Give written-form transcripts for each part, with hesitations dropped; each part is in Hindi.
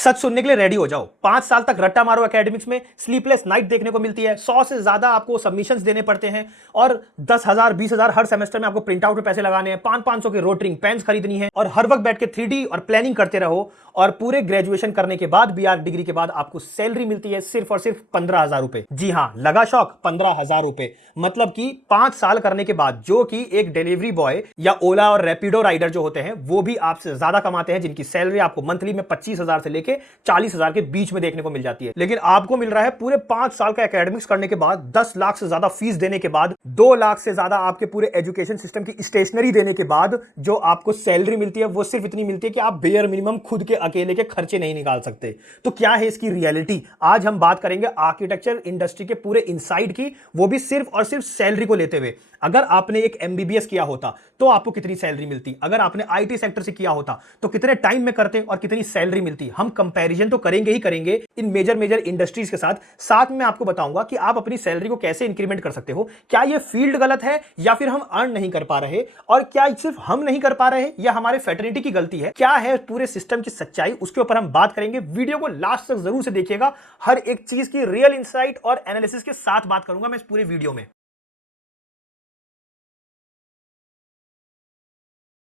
सच सुनने के लिए रेडी हो जाओ। 5 साल तक रट्टा मारो एकेडमिक्स में, स्लीपलेस नाइट देखने को मिलती है, 100 से ज्यादा आपको सबमिशंस देने पड़ते हैं और 10,000 20,000 हर सेमेस्टर में आपको प्रिंट आउट में पैसे लगाने हैं, 500 के रोटरिंग पेन्स खरीदनी है और हर वक्त बैठ के 3D और प्लानिंग करते रहो। और पूरे ग्रेजुएशन करने के बाद BR डिग्री के बाद आपको सैलरी मिलती है सिर्फ और सिर्फ 15,000 रुपए। जी हां, लगा शौक, 15,000 रुपए। मतलब कि 5 साल करने के बाद जो कि एक डिलीवरी बॉय या ओला और रैपिडो राइडर जो होते हैं वो भी आपसे ज्यादा कमाते हैं, जिनकी सैलरी आपको मंथली में 25,000 से लेके 40,000 के बीच में देखने को मिल जाती है। लेकिन आपको मिल रहा है पूरे 5 साल का एकेडमिक्स करने के बाद, 10 लाख से ज्यादा फीस देने के बाद, 2 लाख से ज्यादा आपके पूरे एजुकेशन सिस्टम की स्टेशनरी देने के बाद जो आपको सैलरी मिलती है वो सिर्फ इतनी मिलती है कि आप बेयर मिनिमम खुद के अकेले के खर्चे नहीं निकाल सकते। तो क्या है इसकी रियलिटी? आज हम बात करेंगे आर्किटेक्चर इंडस्ट्री के पूरे इनसाइड की, वो भी सिर्फ और सिर्फ सैलरी को लेते हुए। अगर आपने एक MBBS किया होता तो आपको कितनी सैलरी मिलती, अगर आपने IT सेक्टर से किया होता तो कितने टाइम में करते और कितनी सैलरी मिलती। हम कंपैरिजन तो करेंगे ही करेंगे इन मेजर इंडस्ट्रीज के साथ। साथ में आपको बताऊंगा कि आप अपनी सैलरी को कैसे इंक्रीमेंट कर सकते हो। क्या यह फील्ड गलत है या फिर हम अर्न नहीं कर पा रहे, और क्या सिर्फ हम नहीं कर पा रहे या हमारे फैटर्निटी की गलती है, क्या है पूरे सिस्टम की सच्चाई, उसके ऊपर हम बात करेंगे। वीडियो को लास्ट तक जरूर से देखिएगा, हर एक चीज की रियल इंसाइट और एनालिसिस के साथ बात करूंगा मैं इस पूरे वीडियो में।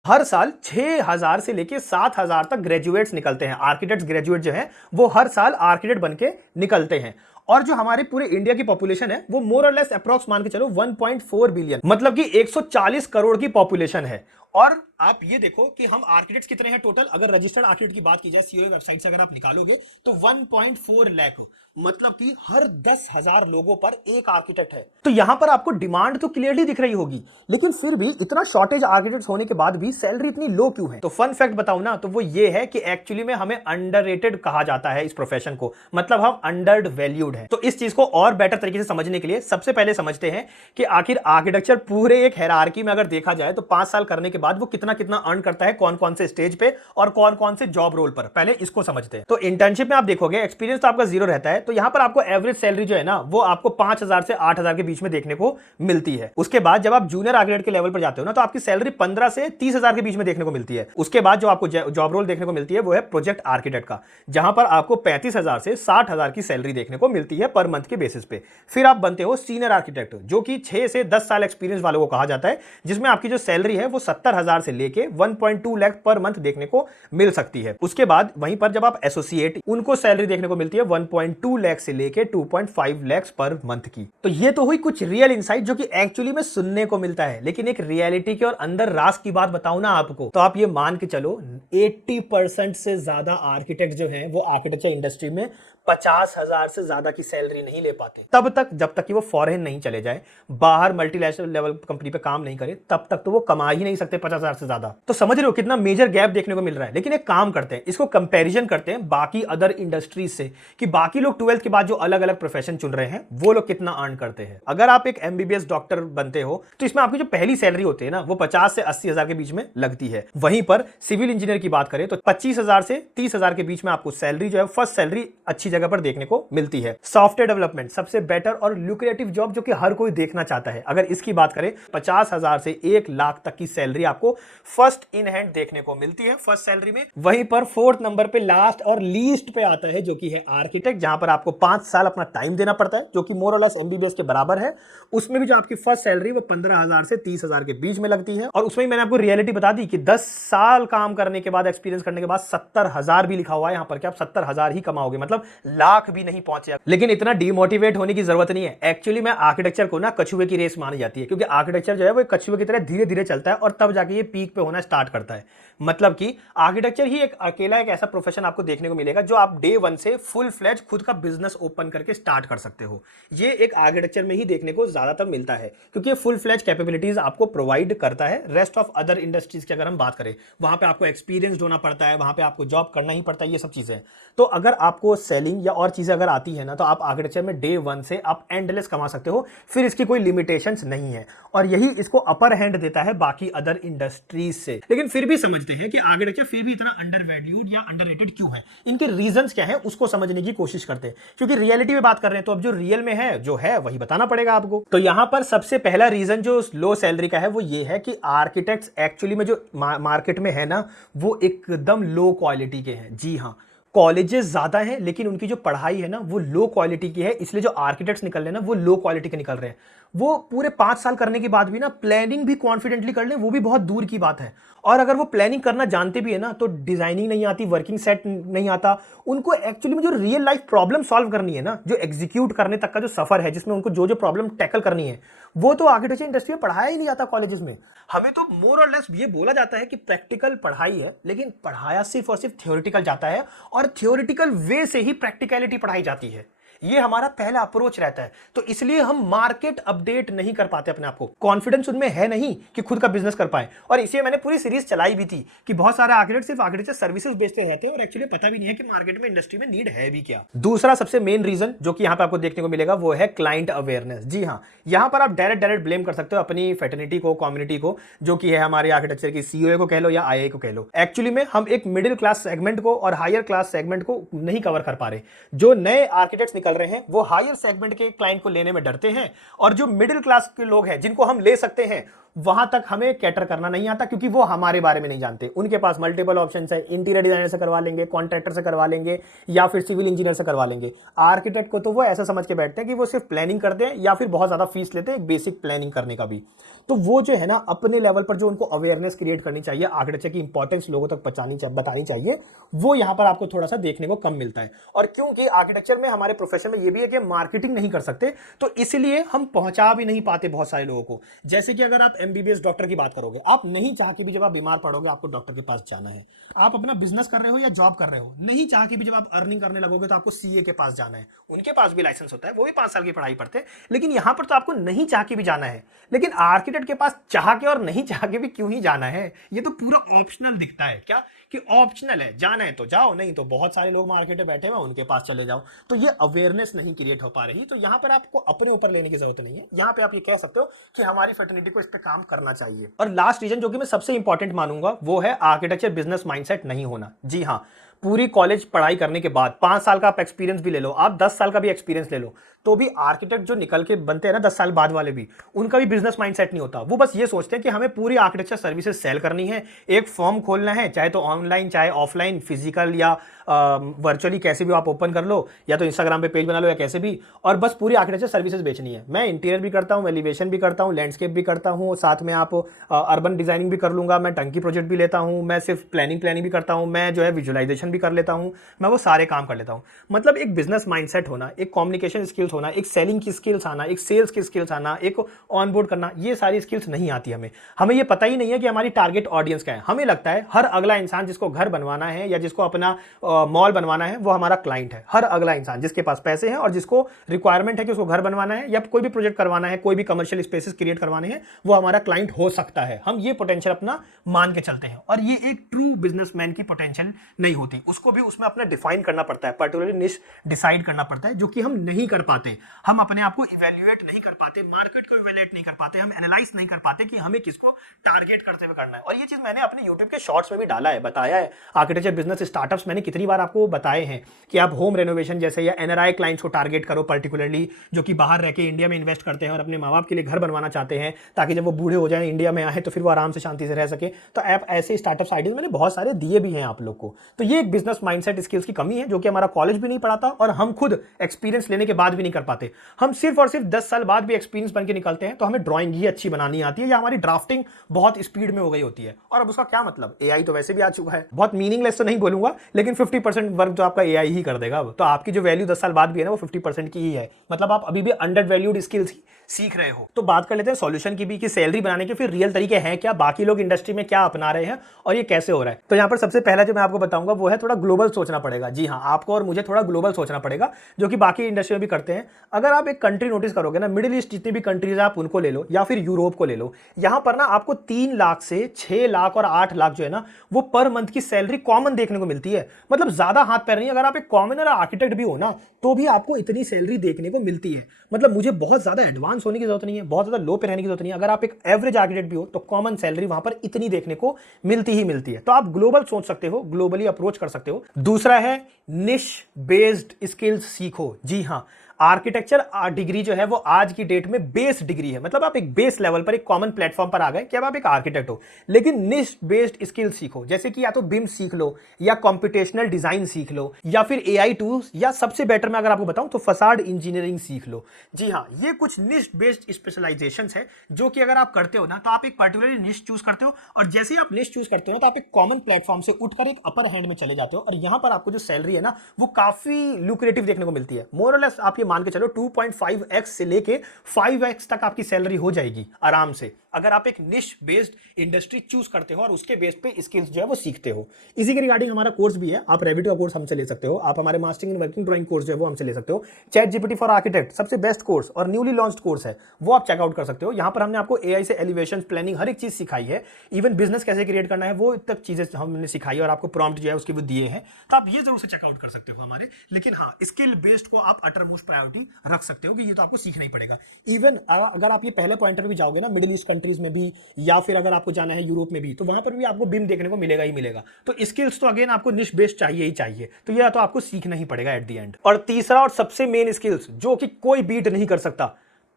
हर साल 6,000 से लेके 7,000 तक ग्रेजुएट्स निकलते हैं। आर्किटेक्ट्स ग्रेजुएट जो है वो हर साल आर्किटेक्ट बन के निकलते हैं। और जो हमारे पूरे इंडिया की पॉपुलेशन है वो मोर और लेस अप्रॉक्स मान के चलो 1.4 बिलियन, मतलब कि 140 करोड़ की पॉपुलेशन है। और आप ये देखो कि हम आर्किटेक्ट्स कितने हैं टोटल। अगर रजिस्टर्ड आर्किटेक्ट की बात की जाए सीओए वेबसाइट से अगर आप निकालोगे तो 1.4 लाख, मतलब कि हर 10,000 लोगों पर एक आर्किटेक्ट है। तो यहां पर आपको डिमांड तो क्लियरली दिख रही होगी, लेकिन फिर भी इतना शॉर्टेज आर्किटेक्ट्स होने के बाद भी सैलरी इतनी लो क्यों है? तो फन फैक्ट बताऊं ना, तो वो ये है कि एक्चुअली में हमें अंडररेटेड कहा जाता है इस प्रोफेशन को, मतलब हम अंडर वैल्यूड है। तो इस चीज को और बेटर तरीके से समझने के लिए सबसे पहले समझते हैं कि आखिर आर्किटेक्चर पूरे एक हायरार्की में अगर देखा जाए तो 5 साल करने के बाद वो कितना कितना अर्न करता है, कौन कौन से स्टेज पे और कौन कौन से जॉब रोल पर। पहले इसको समझते हैं। तो इंटर्नशिप में आप देखोगे एक्सपीरियंस तो आपका 0 रहता है, तो यहां पर आपको एवरेज सैलरी जो है ना वो आपको 5,000 से 8,000 के बीच में देखने को मिलती है। उसके बाद जब आप जूनियर आर्किटेक्ट के लेवल पर जाते हो ना तो आपकी सैलरी 15 से 30,000 के बीच में देखने को मिलती है। उसके बाद जो आपको जॉब रोल देखने को मिलती है वो है प्रोजेक्ट आर्किटेक्ट का, जहां पर आपको 35,000 से 60,000 की सैलरी देखने को मिलती है पर मंथ के बेसिस पे। फिर आप बनते हो सीनियर आर्किटेक्ट, जो कि 6 से 10 साल एक्सपीरियंस वालों को कहा जाता है, जिसमें आपकी जो सैलरी है वो 70,000 से लेके 1.2 लाख पर मंथ देखने को मिल सकती है। उसके बाद वहीं पर जब आप एसोसिएट, उनको सैलरी देखने को मिलती है 1.2 लाख से लेके 2.5 लाख पर मंथ की। तो ये तो हुई कुछ रियल इंसाइट जो कि एक्चुअली में सुनने को मिलता है, लेकिन एक रियलिटी के और अंदर राज की बात बताऊं ना आपको, तो आप ये मान के चलो 80% से ज्यादा आर्किटेक्ट जो हैं वो आर्किटेक्चर इंडस्ट्री में 50,000 से ज्यादा की सैलरी नहीं ले पाते तब तक, जब तक कि वो फॉरेन नहीं चले जाए, बाहर मल्टीनेशनल लेवल कंपनी पे काम नहीं करे, तब तक तो वो कमा ही नहीं सकते 50,000 से ज्यादा। तो समझ रहे हो कितना मेजर गैप देखने को मिल रहा है। लेकिन एक काम करते हैं, इसको कंपैरिजन करते हैं बाकी अदर इंडस्ट्रीज से, कि बाकी लोग 12th के बाद जो अलग अलग प्रोफेशन चुन रहे हैं वो लोग कितना अर्न करते हैं। अगर आप एक MBBS डॉक्टर बनते हो तो इसमें आपकी जो पहली सैलरी होती है ना वो 50 से 80,000 के बीच में लगती है। वहीं पर सिविल इंजीनियर की बात करें तो 25,000 से 30,000 के बीच में आपको सैलरी जो है फर्स्ट सैलरी अच्छी जगह पर देखने को मिलती है। सॉफ्टवेयर डेवलपमेंट सबसे बेटर और ल्यूक्रेटिव जॉब जो कि हर कोई देखना चाहता है। अगर इसकी बात करें 50,000 से 1 लाख तक की सैलरी आपको फर्स्ट इन हैंड देखने को मिलती है फर्स्ट सैलरी में। वहीं पर 4th नंबर पे लास्ट और लीस्ट पे आता है जो कि है आर्किटेक्ट, जहां पर आपको 5 साल अपना टाइम देना पड़ता है, जो कि मोर और लेस MBBS के बराबर है। उसमें भी जो आपकी फर्स्ट सैलरी वो 15,000 से 30,000 के बीच में लगती है। और उसमें मैंने आपको रियलिटी बता दी कि 10 साल काम करने के बाद, एक्सपीरियंस करने के बाद 70,000 भी लिखा हुआ है यहां पर कि आप 70,000 ही कमाओगे, मतलब लाख भी नहीं पहुंचे। लेकिन इतना डिमोटिवेट होने की जरूरत नहीं है। एक्चुअली में आर्किटेक्चर को ना कछुए की रेस मानी जाती है, क्योंकि आर्किटेक्चर जो है वो कछुए की तरह धीरे धीरे चलता है और तब जाके ये पीक पे होना स्टार्ट करता है। मतलब कि आर्किटेक्चर ही एक अकेला एक ऐसा प्रोफेशन आपको देखने को मिलेगा जो आप डे 1 से फुल फ्लेज खुद का बिजनेस ओपन करके स्टार्ट कर सकते हो। ये एक आर्किटेक्चर में ही देखने को ज्यादातर मिलता है, क्योंकि ये फुल फ्लेज कैपेबिलिटीज आपको प्रोवाइड करता है। रेस्ट ऑफ अदर इंडस्ट्रीज की अगर हम बात करें, वहां पे आपको एक्सपीरियंस होना पड़ता है, वहां पे आपको जॉब करना ही पड़ता है, ये सब चीजें। तो अगर आपको सेलिंग या और चीजें अगर आती है ना, तो आप आर्किटेक्चर में डे 1 से आप एंडलेस कमा सकते हो, फिर इसकी कोई लिमिटेशंस नहीं है। और यही इसको अपर हैंड देता है बाकी अदर इंडस्ट्रीज से। लेकिन फिर भी समझते हैं कि आर्किटेक्चर फिर भी इतना अंडर वैल्यूड या अंडररेटेड क्यों है, इनके रीजंस क्या है, उसको समझने की कोशिश करते हैं। क्योंकि रियलिटी में बात कर रहे हैं तो अब जो रियल में है, जो है वही बताना पड़ेगा आपको। तो यहां पर सबसे पहला रीजन जो लो सैलरी का है वो ये है कि आर्किटेक्ट्स एक्चुअली में जो मार्केट में है ना वो एकदम लो क्वालिटी के हैं। जी हां, कॉलेजेस ज्यादा हैं लेकिन उनकी जो पढ़ाई है ना वो लो क्वालिटी की है, इसलिए जो आर्किटेक्ट्स निकल रहे हैं ना वो लो क्वालिटी के निकल रहे हैं। वो पूरे 5 साल करने के बाद भी ना प्लानिंग भी कॉन्फिडेंटली कर लें वो भी बहुत दूर की बात है। और अगर वो प्लानिंग करना जानते भी है ना तो डिजाइनिंग नहीं आती, वर्किंग सेट नहीं आता उनको। एक्चुअली में जो रियल लाइफ प्रॉब्लम सॉल्व करनी है ना, जो एग्जीक्यूट करने तक का जो सफर है, जिसमें उनको जो जो प्रॉब्लम टैकल करनी है, वो तो आर्किटेक्चर इंडस्ट्री में पढ़ाया ही नहीं जाता कॉलेजेस में। हमें तो मोर और लेस ये बोला जाता है कि प्रैक्टिकल पढ़ाई है, लेकिन पढ़ाया सिर्फ और सिर्फ थ्योरेटिकल जाता है और थ्योरेटिकल वे से ही प्रैक्टिकलिटी पढ़ाई जाती है। ये हमारा पहला अप्रोच रहता है। तो इसलिए हम मार्केट अपडेट नहीं कर पाते अपने आप को, कॉन्फिडेंस उनमें है नहीं कि खुद का बिजनेस कर पाए। और इसलिए मैंने पूरी सीरीज चलाई भी थी कि बहुत सारे आर्किटेक्ट सिर्फ आर्किटेक्चर सर्विसेज बेचते रहते हैं और एक्चुअली पता भी नहीं है कि मार्केट में, इंडस्ट्री में नीड है भी क्या। दूसरा सबसे मेन रीजन जो कि यहां पे आपको देखने को मिलेगा वो है क्लाइंट अवेयरनेस। जी हाँ, यहां पर आप डायरेक्ट ब्लेम कर सकते हो अपनी फेटर्निटी को, कम्युनिटी को, जो कि है हमारे आर्किटेक्चर की सीईओ को कह लो या आईआई को कह लो। एक्चुअली में हम एक मिडिल क्लास सेगमेंट को और हायर क्लास सेगमेंट को नहीं कवर कर पा रहे। जो नए आर्किटेक्ट्स निकल रहे हैं वो हायर सेगमेंट के क्लाइंट को लेने में डरते हैं, और जो मिडिल क्लास के लोग हैं जिनको हम ले सकते हैं वहां तक हमें कैटर करना नहीं आता, क्योंकि वो हमारे बारे में नहीं जानते। उनके पास मल्टीपल ऑप्शंस है, इंटीरियर डिजाइनर से करवा लेंगे, कॉन्ट्रैक्टर से करवा लेंगे या फिर सिविल इंजीनियर से करवा लेंगे। आर्किटेक्ट को तो वो ऐसा समझ के बैठते हैं कि वो सिर्फ प्लानिंग करते हैं या फिर बहुत ज्यादा फीस लेते हैं बेसिक प्लानिंग करने का भी। तो वो जो है ना अपने लेवल पर जो उनको अवेयरनेस क्रिएट करनी चाहिए, आर्किटेक्चर की इंपॉर्टेंस लोगों तक बतानी चाहिए, वो यहां पर आपको थोड़ा सा देखने को कम मिलता है। और क्योंकि आर्किटेक्चर में हमारे प्रोफेशन में ये भी है कि मार्केटिंग नहीं कर सकते, तो इसलिए हम पहुंचा भी नहीं पाते बहुत सारे लोगों को। जैसे कि अगर आप एमबीबीएस डॉक्टर की बात करोगे, आप नहीं चाह के भी जब आप बीमार पड़ोगे आपको डॉक्टर के पास जाना है। आप अपना बिजनेस कर रहे हो या जॉब कर रहे हो, नहीं चाह के भी जब आप अर्निंग करने लगोगे तो आपको सीए के पास जाना है। उनके पास भी लाइसेंस होता है, वो भी 5 साल की पढ़ाई पढ़ते हैं, लेकिन यहां पर तो आपको नहीं चाह के भी जाना है। लेकिन आर्किटेक्ट के पास चाह के और नहीं चाह के भी क्यों ही जाना है, ये तो पूरा ऑप्शनल दिखता है क्या कि ऑप्शनल है, जाना है तो जाओ, नहीं तो बहुत सारे लोग मार्केट में बैठे हुए उनके पास चले जाओ। तो ये अवेयरनेस नहीं क्रिएट हो पा रही। तो यहां पर आपको अपने ऊपर लेने की जरूरत नहीं है, यहां पे आप ये कह सकते हो कि हमारी फर्टिलिटी को इस पे काम करना चाहिए। और लास्ट रीजन जो कि मैं सबसे इंपॉर्टेंट मानूंगा वो है आर्किटेक्चर बिजनेस माइंडसेट नहीं होना। जी हाँ, पूरी कॉलेज पढ़ाई करने के बाद 5 साल का आप एक्सपीरियंस भी ले लो, आप 10 साल का भी एक्सपीरियंस ले लो, तो भी आर्किटेक्ट जो निकल के बनते हैं ना 10 साल बाद वाले भी, उनका भी बिजनेस माइंडसेट नहीं होता। वो बस ये सोचते हैं कि हमें पूरी आर्किटेक्चर सर्विसेज सेल करनी है, एक फॉर्म खोलना है, चाहे तो ऑनलाइन चाहे ऑफलाइन, फिजिकल या वर्चुअली कैसे भी आप ओपन कर लो, या तो इंस्टाग्राम पे पेज बना लो या कैसे भी, और बस पूरी आर्किटेक्चर सर्विसेज बेचनी है। मैं इंटीरियर भी करता हूँ, एलिवेशन भी करता हूँ, लैंडस्केप भी करता हूँ, साथ में आप अर्बन डिजाइनिंग भी कर लूंगा, मैं टंकी प्रोजेक्ट भी लेता हूँ, मैं सिर्फ प्लानिंग भी करता हूँ, मैं जो है विजुअलाइजेशन भी कर लेता हूँ, मैं वो सारे काम कर लेता हूँ। मतलब एक बिजनेस माइंडसेट होना, एक कम्युनिकेशन स्किल्स होना, एक सेलिंग की स्किल्स आना, एक सेल्स की स्किल्स आना, एक ऑनबोर्ड करना, ये सारी स्किल्स नहीं आती हमें ये पता ही नहीं है कि हमारी टारगेट ऑडियंस क्या है। हमें लगता है हर अगला इंसान जिसको घर बनवाना है या जिसको अपना मॉल बनवाना है वो हमारा क्लाइंट है। हर अगला इंसान जिसके पास पैसे हैं और जिसको रिक्वायरमेंट है कि उसको घर बनवाना है या कोई भी प्रोजेक्ट करवाना है, कोई भी कमर्शियल स्पेसेस क्रिएट करवाने हैं, वो हमारा क्लाइंट हो सकता है। हम ये पोटेंशियल अपना मान के चलते हैं, और ये एक ट्रू बिजनेसमैन की पोटेंशियल नहीं होती। उसको भी उसमें अपना डिफाइन करना पड़ता है, पर्टिकुलरली निश डिसाइड करना पड़ता है, जो कि हम नहीं कर पाते। हम अपने आप को इवैल्यूएट नहीं कर पाते, मार्केट को इवैल्यूएट नहीं कर पाते, हम एनालाइज नहीं कर पाते कि हमें किसको टारगेट करते हुए करना है। और ये चीज मैंने अपने यूट्यूब के शॉर्ट्स में भी डाला है, बताया है। आर्किटेक्चर बिजनेस स्टार्टअप्स मैंने कितनी बार आपको बताए हैं कि आप होम रेनोवेशन जैसे या एनआरआई क्लाइंट्स को टारगेट करो, पर्टिकुलरली जो कि बाहर रह के इंडिया में इन्वेस्ट करते हैं और अपने माँ बाप के लिए घर बनवाना चाहते हैं, ताकि जब वो बूढ़े हो जाए इंडिया में आए तो फिर वो आराम से शांति से रह सके। तो आप ऐसे स्टार्टअप्स आइडियाज मैंने बहुत सारे दिए भी हैं आप लोग को। तो ये एक बिजनेस माइंडसेट स्किल्स की कमी है जो कि हमारा कॉलेज भी नहीं पढ़ाता और हम खुद एक्सपीरियंस लेने के बाद भी नहीं कर पाते। हम सिर्फ और सिर्फ 10 साल बाद भी एक्सपीरियंस बन के निकलते हैं, तो हमें ड्राइंग ही अच्छी बनानी आती है या हमारी ड्राफ्टिंग बहुत स्पीड में हो गई होती है। और अब उसका क्या मतलब, एआई तो वैसे भी आ चुका है। बहुत मीनिंगलेस तो नहीं बोलूंगा, लेकिन 50% वर्क जो आपका एआई ही कर देगा। अब तो आपकी जो वैल्यू 10 साल बाद भी है ना वो 50% की ही है। मतलब आप अभी भी अंडर वैल्यूड स्किल्स सीख रहे हो। तो बात कर लेते हैं सॉल्यूशन की भी, कि सैलरी बनाने के फिर रियल तरीके हैं क्या, बाकी लोग इंडस्ट्री में क्या अपना रहे हैं और ये कैसे हो रहा है। तो यहाँ पर सबसे पहला जो मैं आपको बताऊंगा वो है थोड़ा ग्लोबल सोचना पड़ेगा। जी हाँ, आपको और मुझे थोड़ा ग्लोबल सोचना पड़ेगा, जो कि बाकी इंडस्ट्री में भी करते हैं। अगर आप एक कंट्री नोटिस करोगे ना, मिडिल ईस्ट जितनी भी कंट्रीज आप उनको ले लो या फिर यूरोप को ले लो, यहाँ पर ना आपको 3 लाख से 6 लाख और 8 लाख जो है ना वो पर मंथ की सैलरी कॉमन देखने को मिलती है। मतलब ज्यादा हाथ पैर नहीं, अगर आप एक कॉमनर आर्किटेक्ट भी हो ना तो भी आपको इतनी सैलरी देखने को मिलती है। मतलब मुझे बहुत ज्यादा एडवांस होने की जरूरत नहीं है, बहुत ज्यादा लो पे रहने की जरूरत नहीं है। अगर आप एक एवरेज आर्किटेक्ट भी हो तो कॉमन सैलरी वहां पर इतनी देखने को मिलती ही मिलती है। तो आप ग्लोबल सोच सकते हो, ग्लोबली अप्रोच कर सकते हो। दूसरा है निश बेस्ड स्किल्स सीखो। जी हाँ, आर्किटेक्चर डिग्री जो है वो आज की डेट में बेस डिग्री है, मतलब आप एक बेस लेवल पर, एक कॉमन प्लेटफॉर्म पर आ गए कि अब आप एक आर्किटेक्ट हो। लेकिन निश बेस्ड स्किल सीखो, जैसे कि या तो बिम सीख लो, या कंप्यूटेशनल डिजाइन सीख लो, या फिर एआई टूल्स, या सबसे बेटर मैं अगर आपको बताऊं तो फसाड इंजीनियरिंग सीख लो। जी हाँ, ये कुछ निश बेस्ड स्पेशलाइजेशंस है जो कि अगर आप करते हो ना तो आप एक पर्टिकुलर निश चूज करते हो, और जैसे ही आप निश चूज करते हो ना तो आप एक कॉमन प्लेटफॉर्म से उठकर एक अपर हैंड में चले जाते हो, और यहां पर आपको जो सैलरी है ना वो काफी लुक्रेटिव देखने को मिलती है। मोर और लेस आप ये मान के चलो 2.5x से लेके 5x तक आपकी सैलरी हो जाएगी आराम से, अगर आप एक निश बेस्ड इंडस्ट्री चूज करते हो और उसके बेस पे स्किल्स जो है वो सीखते हो। इसी के रिगार्डिंग हमारा कोर्स भी है, आप रेविट का कोर्स हमसे ले सकते हो, आप हमारे mastering in working drawing course जो है वो हमसे ले सकते हो। चैट जीपीटी फॉर आर्किटेक्ट सबसे बेस्ट कोर्स और न्यूली लॉन्च्ड कोर्स है, वो आप चेकआउट कर सकते हो। यहां पर हमने आपको एआई से एलिवेशन प्लानिंग हर एक चीज सिखाई है, इवन बिजनेस कैसे क्रिएट करना है वो तक चीजें हमने सिखाई, और आपको प्रॉम्प्ट जो है उसके भी दिए हैं, तो आप ये जरूर से चेकआउट कर सकते हो हमारे। लेकिन हाँ, स्किल बेस्ड को आप अटर मोस्ट प्रायोरिटी रख सकते हो कि ये तो आपको सीखना ही पड़ेगा। इवन अगर आप ये पहले पॉइंटर पे भी जाओगे ना, मिडिल ईस्ट कंट्रीज में भी, या फिर अगर आपको जाना है यूरोप में भी, तो वहां पर भी आपको बिम देखने को मिलेगा ही मिलेगा। तो स्किल्स तो अगेन आपको निश बेस्ड चाहिए ही चाहिए, तो यह तो आपको सीखना ही पड़ेगा एट द एंड। और तीसरा और सबसे मेन स्किल्स जो कि कोई बीट नहीं कर सकता,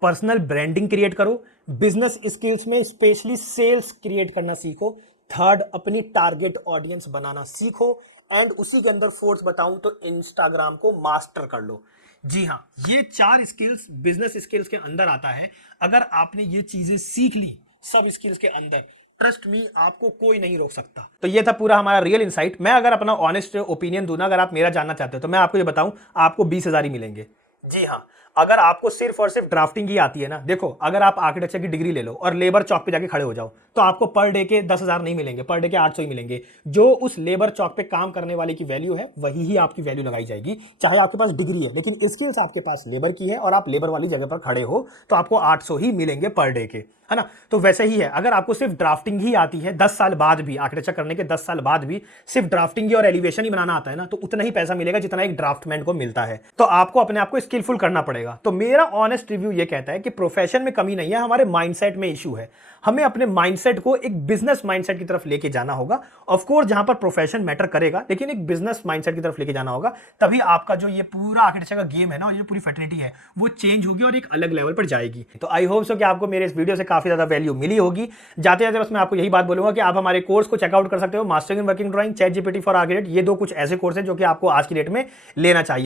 पर्सनल ब्रांडिंग क्रिएट करो। बिजनेस स्किल्स में स्पेशली सेल्स क्रिएट करना सीखो। थर्ड, अपनी टारगेट ऑडियंस बनाना सीखो। एंड उसी के अंदर फोर्थ बताऊं तो इंस्टाग्राम को मास्टर कर लो। जी हाँ, ये 4 स्किल्स बिजनेस स्किल्स के अंदर आता है। अगर आपने ये चीजें सीख ली सब स्किल्स के अंदर, ट्रस्ट मी, आपको कोई नहीं रोक सकता। तो ये था पूरा हमारा रियल इनसाइट। मैं अगर अपना ऑनेस्ट ओपिनियन दूं ना, अगर आप मेरा जानना चाहते हो तो मैं आपको ये बताऊं, आपको 20,000 ही मिलेंगे। जी हाँ, अगर आपको सिर्फ और सिर्फ ड्राफ्टिंग ही आती है ना, देखो अगर आप आर्किटेक्चर की डिग्री ले लो और लेबर चौक पे जाके खड़े हो जाओ, तो आपको पर डे के 10,000 नहीं मिलेंगे, पर डे के 800 ही मिलेंगे। जो उस लेबर चौक पे काम करने वाले की वैल्यू है वही ही आपकी वैल्यू लगाई जाएगी, चाहे आपके पास डिग्री है, लेकिन स्किल्स आपके पास लेबर की है और आप लेबर वाली जगह पर खड़े हो, तो आपको 800 ही मिलेंगे पर डे के, है ना। तो वैसे ही है, अगर आपको सिर्फ ड्राफ्टिंग ही आती है 10 साल बाद भी, आर्किटेक्चर करने के 10 साल बाद भी सिर्फ ड्राफ्टिंग ही और एलिवेशन ही बनाना आता है ना, तो उतना ही पैसा मिलेगा जितना एक ड्राफ्टमैन को मिलता है। तो आपको अपने आप को स्किलफुल करना पड़ेगा। तो मेरा ऑनेस्ट रिव्यू ये कहता है कि प्रोफेशन में कमी नहीं है, हमारे माइंडसेट में इशू है। हमें अपने माइंडसेट को एक बिजनेस माइंडसेट की तरफ लेके जाना होगा। ऑफ कोर्स जहां पर प्रोफेशन मैटर करेगा, लेकिन एक बिजनेस माइंडसेट की तरफ लेके जाना होगा, तभी आपका जो ये पूरा आर्किटेक्चर का गेम है ना, और ये पूरी फैटर्निटी है, वो चेंज होगी और एक अलग लेवल पर जाएगी। तो आई होप सो कि आपको मेरे इस वीडियो से काफी ज्यादा वैल्यू मिली होगी। जाते जाते बस मैं आपको यही बात बोलूंगा कि आप हमारे कोर्स को चेकआउट कर सकते हो, mastering in working drawing, chat GPT for architect. ये 2 कुछ ऐसे कोर्स हैं जो कि आपको आज की डेट में लेना चाहिए।